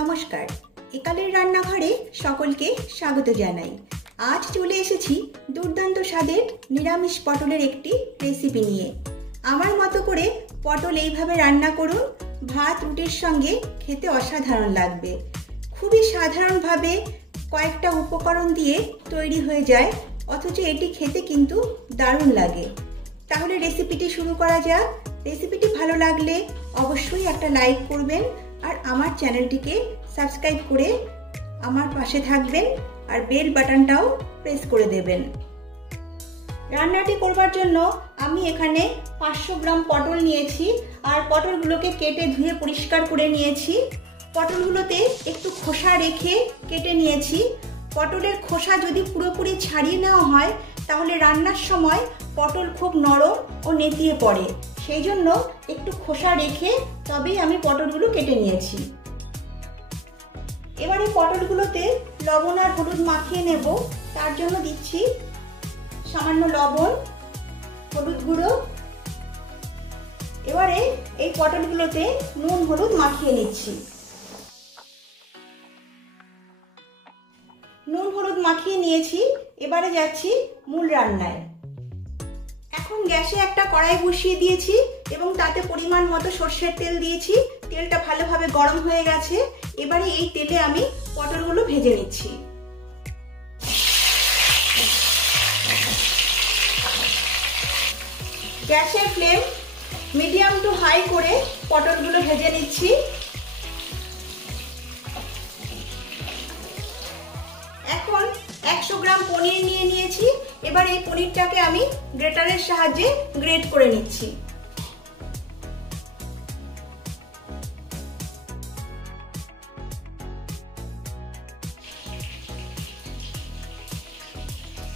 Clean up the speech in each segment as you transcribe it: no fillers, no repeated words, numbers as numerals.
নমস্কার, একালের রান্নাঘরে সকলকে স্বাগত জানাই। আজ চলে এসেছি দুর্দান্ত স্বাদের নিরামিষ পটলের একটি রেসিপি নিয়ে। আমার মতো করে পটল এইভাবে রান্না করুন, ভাত রুটির সঙ্গে খেতে অসাধারণ লাগবে। খুবই সাধারণভাবে কয়েকটা উপকরণ দিয়ে তৈরি হয়ে যায়, অথচ এটি খেতে কিন্তু দারুণ লাগে। তাহলে রেসিপিটি শুরু করা যাক। রেসিপিটি ভালো লাগলে অবশ্যই একটা লাইক করবেন আর আমার চ্যানেলটিকে সাবস্ক্রাইব করে আমার পাশে থাকবেন আর বেল বাটনটাও প্রেস করে দেবেন। রান্নাটি করবার জন্য আমি এখানে 500 গ্রাম পটল নিয়েছি আর পটলগুলোকে কেটে ধুয়ে পরিষ্কার করে নিয়েছি। পটলগুলোতে একটু খোসা রেখে কেটে নিয়েছি। পটলের খোসা যদি পুরোপুরি ছাড়িয়ে নেওয়া হয় তাহলে রান্নার সময় পটল খুব নরম ও নেতিয়ে পড়ে, সেই জন্য একটু খোসা রেখে তবেই আমি পটলগুলো কেটে নিয়েছি। এবারে পটলগুলোতে লবণ আর হলুদ মাখিয়ে নেব। তার জন্য দিচ্ছি সামান্য লবণ, হলুদ গুঁড়ো। এবারে এই পটলগুলোতে নুন হলুদ মাখিয়ে নিচ্ছি। নুন হলুদ মাখিয়ে নিয়েছি, এবারে যাচ্ছি মূল রান্নায়। এখন গ্যাসে একটা কড়াই বসিয়ে দিয়েছি এবং তাতে পরিমাণ মতো সরষের তেল দিয়েছি। তেলটা ভালোভাবে গরম হয়ে গেছে। এবারে এই তেলে আমি পটলগুলো ভেজে নিচ্ছি। গ্যাসের ফ্লেম মিডিয়াম টু হাই করে পটলগুলো ভেজে নিচ্ছি। এখন 100 গ্রাম পনির নিয়ে নিয়েছি। এবার এই পনিরটাকে আমি গ্রেটারের সাহায্যে গ্রেট করে নিচ্ছি।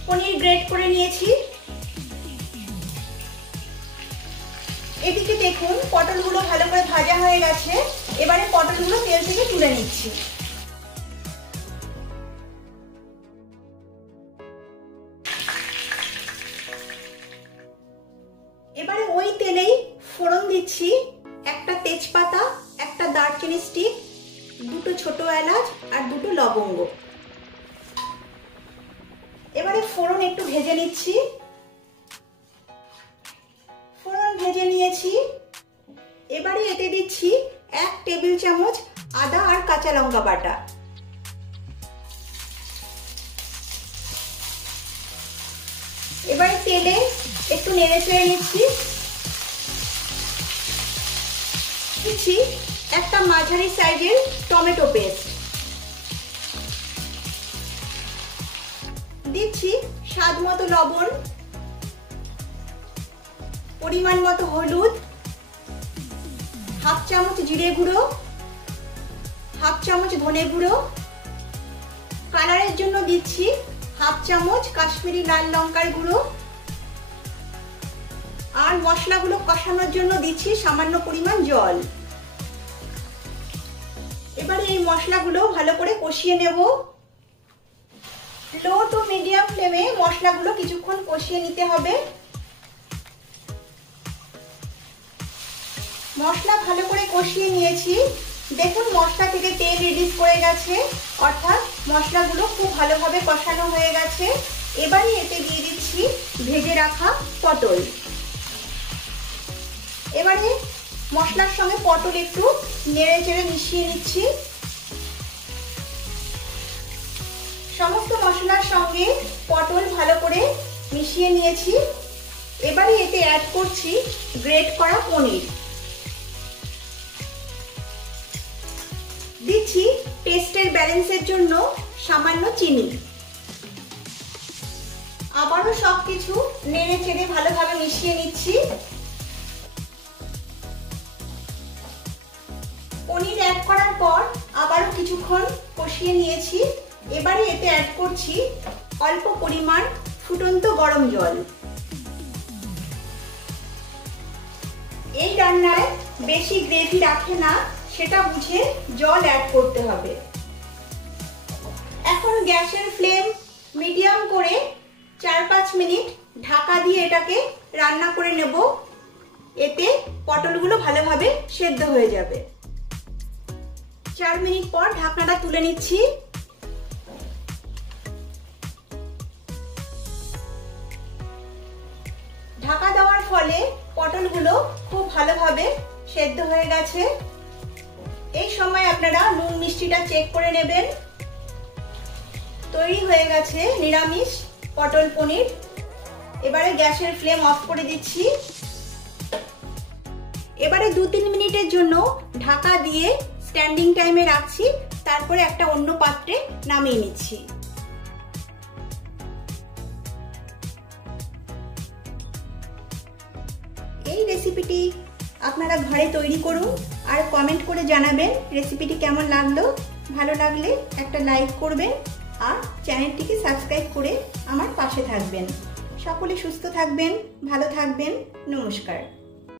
পনির গ্রেট করে নিয়েছি। এদিকে দেখুন পটলগুলো ভালো করে ভাজা হয়ে গেছে। এবারে পটলগুলো তেল থেকে তুলে নিচ্ছি। এবারে ওই তেলেই ফোড়ন দিচ্ছি একটা তেজপাতা, একটা দারচিনি স্টিক, দুটো ছোট এলাচ আর দুটো লবঙ্গ। এবারে ফোড়ন একটু ভেজে নিচ্ছি। ফোড়ন ভেজে নিয়েছি। এবারে এতে দিচ্ছি 1 টেবিল চামচ আদা আর কাঁচা লঙ্কা বাটা। এবারে তেলে একটু নেড়ে চেড়ে নিচ্ছি। দিচ্ছি একটা মাঝারি সাইজের টমেটো পেস্ট। দিচ্ছি স্বাদ মতো লবণ, পরিমাণ মতো হলুদ, হাফ চামচ জিরে গুঁড়ো, হাফ চামচ ধনে গুঁড়ো, কালারের জন্য দিচ্ছি হাফ চামচ কাশ্মীরি লাল লঙ্কার গুঁড়ো, আর মশলাগুলো কষানোর জন্য দিচ্ছি সামান্য পরিমাণ জল। এবারে এই মশলাগুলো ভালো করে কষিয়ে নেব। লো টু মিডিয়াম ফ্লেমে মশলাগুলো কিছুক্ষণ কষিয়ে নিতে হবে। মশলা ভালো করে কষিয়ে নিয়েছি। দেখুন মশলা থেকে তেল রিলিজ করে গেছে, অর্থাৎ মশলাগুলো খুব ভালোভাবে কষানো হয়ে গেছে। এবারে এতে দিয়ে দিচ্ছি ভেজে রাখা পটল। এবারে মশলার সঙ্গে পটল একটু নেড়ে চেড়ে মিশিয়ে নিচ্ছি। সমস্ত মশলার সঙ্গে পটল ভালো করে মিশিয়ে নিয়েছি। এবারে এতে অ্যাড করছি গ্রেট করা পনির। দিচ্ছি টেস্টের ব্যালেন্সের জন্য সামান্য চিনি। আবারও সবকিছু নেড়ে চেড়ে ভালোভাবে মিশিয়ে নিচ্ছি। পনির অ্যাড করার পর আবারও কিছুক্ষণ কষিয়ে নিয়েছি। এবারে এতে অ্যাড করছি অল্প পরিমাণ ফুটন্ত গরম জল। এই রান্নায় বেশি গ্রেভি রাখে না, সেটা বুঝে জল অ্যাড করতে হবে। এখন গ্যাসের ফ্লেম মিডিয়াম করে 4-5 মিনিট ঢাকা দিয়ে এটাকে রান্না করে নেব। এতে পটলগুলো ভালোভাবে সেদ্ধ হয়ে যাবে। 4 মিনিট পর ঢাকনাটা তুলে নিচ্ছি। ঢাকা দেওয়ার ফলে পটলগুলো খুব ভালোভাবে সেদ্ধ হয়ে গেছে। এই সময় আপনারা নুন মিষ্টিটা চেক করে নেবেন। তৈরি হয়ে গেছে নিরামিষ পটল পনির। এবারে গ্যাসের ফ্লেম অফ করে দিচ্ছি। এবারে 2-3 মিনিটের জন্য ঢাকা দিয়ে স্ট্যান্ডিং টাইমে রাখছি, তারপরে একটা অন্য পাত্রে নামিয়ে নিচ্ছি। এই রেসিপিটি আপনারা ঘরে তৈরি করুন আর কমেন্ট করে জানাবেন রেসিপিটি কেমন লাগলো। ভালো লাগলে একটা লাইক করবেন আর চ্যানেলটিকে সাবস্ক্রাইব করে আমার পাশে থাকবেন। সকলে সুস্থ থাকবেন, ভালো থাকবেন। নমস্কার।